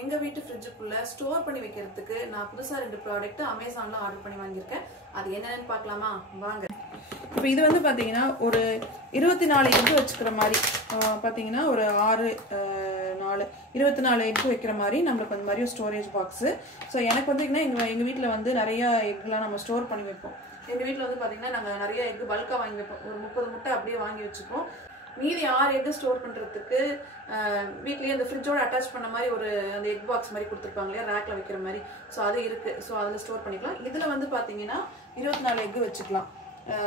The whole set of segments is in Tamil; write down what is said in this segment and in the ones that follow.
எங்க வீட்டு ஃப்ரிட்ஜுக்குள்ள ஸ்டோர் பண்ணி வைக்கிறதுக்கு நான் புதுசா 2 ப்ராடக்ட் அமேசான்ல ஆர்டர் பண்ணி வாங்கியிருக்கேன். அது என்னன்னு பார்க்கலாமா வாங்க. இப்போ இது வந்து பாத்தீங்கன்னா ஒரு 24 எக் வச்சுக்கிற மாதிரி பாத்தீங்கன்னா ஒரு 6 4 24 எக் வைக்கிற மாதிரி நம்மளுக்கு அந்த மாதிரி ஒரு ஸ்டோரேஜ் பாக்ஸ். ஸோ எனக்கு வந்து எங்க வீட்டுல வந்து நிறைய எக்லாம் நம்ம ஸ்டோர் பண்ணி வைப்போம். எங்க வீட்டுல வந்து பாத்தீங்கன்னா நாங்க நிறைய எக் பல்கா வாங்கி வைப்போம். ஒரு 30 முட்டை அப்படியே வாங்கி வச்சுப்போம். மீதி 6 எக் ஸ்டோர் பண்றதுக்கு வீட்லயே அந்த ஃப்ரிட்ஜோட அட்டாச் பண்ண மாதிரி ஒரு அந்த எக் பாக்ஸ் மாதிரி கொடுத்துருப்பாங்க இல்லையா, ரேக்ல வைக்கிற மாதிரி. ஸோ அது இருக்கு. ஸோ அதில் ஸ்டோர் பண்ணிக்கலாம். இதுல வந்து பாத்தீங்கன்னா 24 எக் வச்சுக்கலாம்.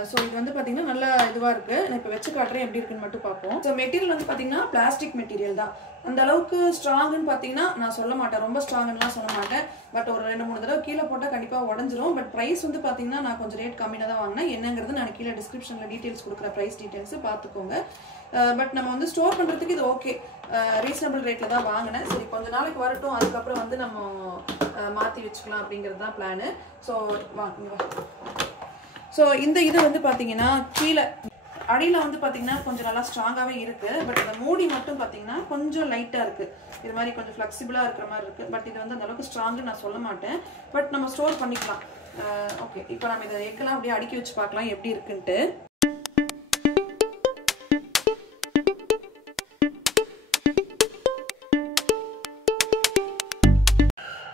ஸோ இது வந்து பார்த்தீங்கன்னா நல்லா இதுவாக இருக்குது. நான் இப்போ வச்சு காட்டுறேன் எப்படி இருக்குன்னு மட்டும் பார்ப்போம். ஸோ மெட்டீரியல் வந்து பார்த்தீங்கன்னா பிளாஸ்டிக் மெட்டீரியல் தான். அந்த அளவுக்கு ஸ்ட்ராங்குன்னு பார்த்தீங்கன்னா நான் சொல்ல மாட்டேன், ரொம்ப ஸ்ட்ராங்குலாம் சொல்ல மாட்டேன். பட் ஒரு 2-3 தடவை கீழே போட்டால் கண்டிப்பாக உடஞ்சிரும். பட் ப்ரைஸ் வந்து பார்த்தீங்கன்னா நான் கொஞ்சம் ரேட் கம்மியாக தான் வாங்கினேன். என்னங்கிறது நான் கீழே டிஸ்கிரிப்ஷனில் டீட்டெயில்ஸ் கொடுக்குற ப்ரைஸ் டீட்டெயில்ஸ் பார்த்துக்கோங்க. பட் நம்ம வந்து ஸ்டோர் பண்ணுறதுக்கு இது ஓகே, ரீசனபிள் ரேட்டில் தான் வாங்கினேன். சரி கொஞ்ச நாளைக்கு வரட்டும், அதுக்கப்புறம் வந்து நம்ம மாற்றி வச்சுக்கலாம் அப்படிங்கிறது தான் பிளானு. ஸோ வாங்க. ஸோ இந்த இது வந்து பார்த்தீங்கன்னா கீழே அடியில் வந்து பார்த்தீங்கன்னா கொஞ்சம் நல்லா ஸ்ட்ராங்காகவே இருக்குது. பட் அந்த மூடி மட்டும் பார்த்தீங்கன்னா கொஞ்சம் லைட்டாக இருக்குது. இது மாதிரி கொஞ்சம் ஃப்ளெக்சிபிளாக இருக்கிற மாதிரி இருக்குது. பட் இது வந்து அந்த அளவுக்கு ஸ்ட்ராங்கு நான் சொல்ல மாட்டேன். பட் நம்ம ஸ்டோர் பண்ணிக்கலாம். ஓகே, இப்போ நம்ம இதை எக்கெல்லாம் அப்படியே அடுக்கி வச்சு பார்க்கலாம் எப்படி இருக்குன்ட்டு.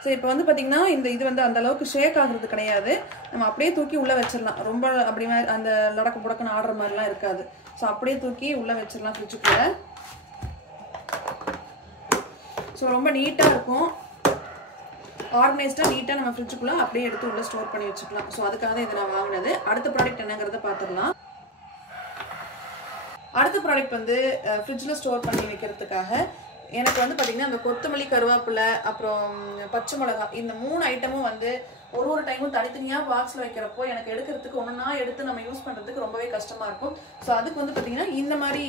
சரி, இப்போ வந்து பார்த்தீங்கன்னா இது வந்து அந்த அளவுக்கு ஷேக் ஆகுறது கிடையாது. நம்ம அப்படியே தூக்கி உள்ளே வச்சிடலாம். ரொம்ப அப்படி மாதிரி அந்த லடக்கு புடக்குன்னு ஆடுற மாதிரிலாம் இருக்காது. ஸோ அப்படியே தூக்கி உள்ளே வச்சிடலாம் ஃப்ரிட்ஜுக்குள்ளே. ஸோ ரொம்ப நீட்டாக இருக்கும், ஆர்கனைஸ்டாக நீட்டாக நம்ம ஃப்ரிட்ஜுக்குள்ளே அப்படியே எடுத்து உள்ளே ஸ்டோர் பண்ணி வச்சுக்கலாம். ஸோ அதுக்காக தான் இதை நான் வாங்கினது. அடுத்த ப்ராடக்ட் என்னங்கிறத பார்த்துடலாம். அடுத்த ப்ராடக்ட் வந்து ஃப்ரிட்ஜில் ஸ்டோர் பண்ணி வைக்கிறதுக்காக எனக்கு வந்து பார்த்தீங்கன்னா அந்த கொத்தமல்லி, கருவேப்பிலை, அப்புறம் பச்சை மிளகா, இந்த 3 ஐட்டமும் வந்து ஒரு டைமும் தனித்தனியாக பாக்ஸில் வைக்கிறப்போ எனக்கு எடுக்கிறதுக்கு ஒன்றா எடுத்து நம்ம யூஸ் பண்ணுறதுக்கு ரொம்பவே கஷ்டமாக இருக்கும். ஸோ அதுக்கு வந்து பார்த்தீங்கன்னா இந்த மாதிரி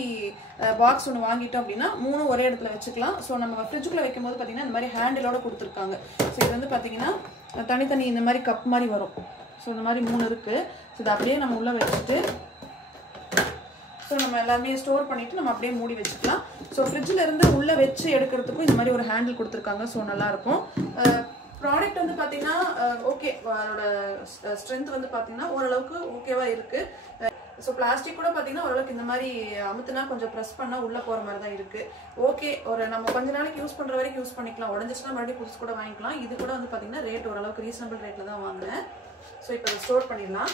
பாக்ஸ் ஒன்று வாங்கிட்டோம் அப்படின்னா 3 ஒரே இடத்துல வச்சுக்கலாம். ஸோ நம்ம ஃப்ரிட்ஜுக்குள்ளே வைக்கும்போது பார்த்தீங்கன்னா இந்த மாதிரி ஹேண்டிலோட கொடுத்துருக்காங்க. ஸோ இது வந்து பார்த்தீங்கன்னா தனித்தனி இந்த மாதிரி கப் மாதிரி வரும். ஸோ இந்த மாதிரி 3 இருக்குது. ஸோ இதை அப்படியே நம்ம உள்ளே வச்சுட்டு ஸோ நம்ம எல்லாமே ஸ்டோர் பண்ணிவிட்டு நம்ம அப்படியே மூடி வச்சுக்கலாம். ஸோ ஃப்ரிட்ஜில் இருந்து உள்ளே வச்சு எடுக்கிறதுக்கும் இந்த மாதிரி ஒரு ஹேண்டில் கொடுத்துருக்காங்க. ஸோ நல்லாயிருக்கும். ப்ராடக்ட் வந்து பார்த்தீங்கன்னா ஓகே, அதோட ஸ்ட்ரென்த் வந்து பார்த்தீங்கன்னா ஓரளவுக்கு ஓகேவாக இருக்குது. ஸோ பிளாஸ்டிக் கூட பார்த்தீங்கன்னா ஓரளவுக்கு இந்த மாதிரி அமுத்துனா கொஞ்சம் ப்ரெஸ் பண்ணால் உள்ளே போகிற மாதிரி தான் இருக்குது. ஓகே, ஒரு நம்ம கொஞ்ச நாளைக்கு யூஸ் பண்ணுற வரைக்கும் யூஸ் பண்ணிக்கலாம். உடஞ்சிச்சுன்னா மறுபடியும் புதுசு கூட வாங்கிக்கலாம். இது கூட வந்து பார்த்தீங்கன்னா ரேட் ஓரளவுக்கு ரீசனபிள் ரேட்டில் தான் வாங்கினேன். ஸோ இப்போ அதை ஸ்டோர் பண்ணிடலாம்.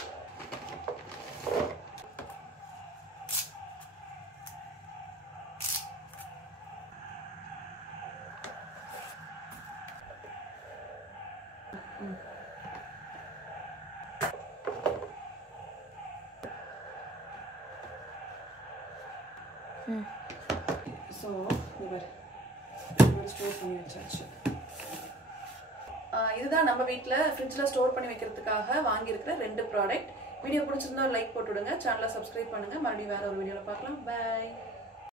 ஸோ ஸ்டோர் பண்ணி வச்சாச்சு. இதுதான் நம்ம வீட்டில் ஃப்ரிட்ஜில் ஸ்டோர் பண்ணி வைக்கிறதுக்காக வாங்கியிருக்கிற 2 ப்ராடக்ட். வீடியோ பிடிச்சிருந்தா லைக் போட்டுவிடுங்க, சேனலை சப்ஸ்கிரைப் பண்ணுங்கள். மறுபடியும் வேறு ஒரு வீடியோவில் பார்க்கலாம். பை.